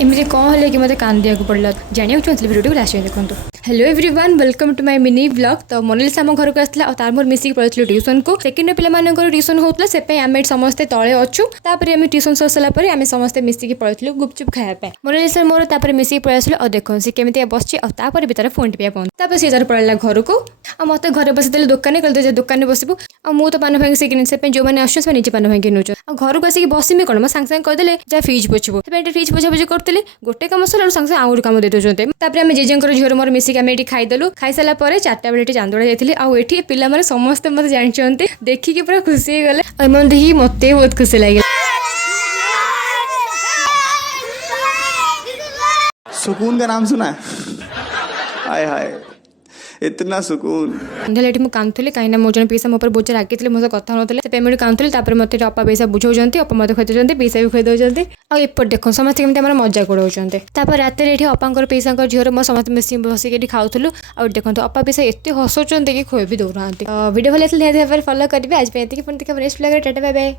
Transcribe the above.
एमती कौन है कि मतलब कांदिया पड़ा जाना चाहती भिडियो को लास्ट देखो। Hello everyone welcome to my mini blog. तो मोनालिसा आम घर को आसला और तार मोर मिसिक पढ़ी ट्यूशन को सेकेंड पे ट्यूशन होता से आम समस्ते तले अच्छु आम ट्यूशन सर सारापर आम समस्ते मिसिक पढ़ी गुपचुप खायापी मोनालिसा मोर तापर मिसिक पढ़ी आसलु और देख सी केमी बस और भी तार फोन टिपिया बंद तापर सी तार पड़ा घर को आ मत घर बसदे दुकान कहते दुकान बसबू आ तो पान भांगी शिखनी से जो मैंने आस निजे पान भांगी नौ घर को आसिक बसमी कौन सागे सागे कहदे जहाँ फ्रिज पोछबू फ्रिज पोछापोछी करी गोटे कम सर सागे सागे आउट कम दे दूसरे आम जेजेंर झीर मोर मिसिक आम ये खाईदेलु खाई सारा पर 4टा बेले चांदोड़ा जाती आठी पे समस्ते मत जानते देखिकी पूरा खुशी हो गले मन देखिए मत बहुत खुशी लगे। सुकून का नाम सुना है? हाय हाय इतना सुकून। सन्ध्या ये कांदुली कहीं मो जन पीसा मो बहुत रागी थे मो कथा ना पेमेंट कांदुली मत अपा पैसा बुझाऊँ अपा मत खुद पीसा भी खुद आपर देख समस्त कमी मजा उड़ाते रात ये अपार पीसा झीर मो समस्त मिसिक बसिक खाऊलु और देखो अपा पीसा एत हसुँच कि खुए भी दौना भिडियो भल फलो करेंगे आज देखा next blog tata bye bye.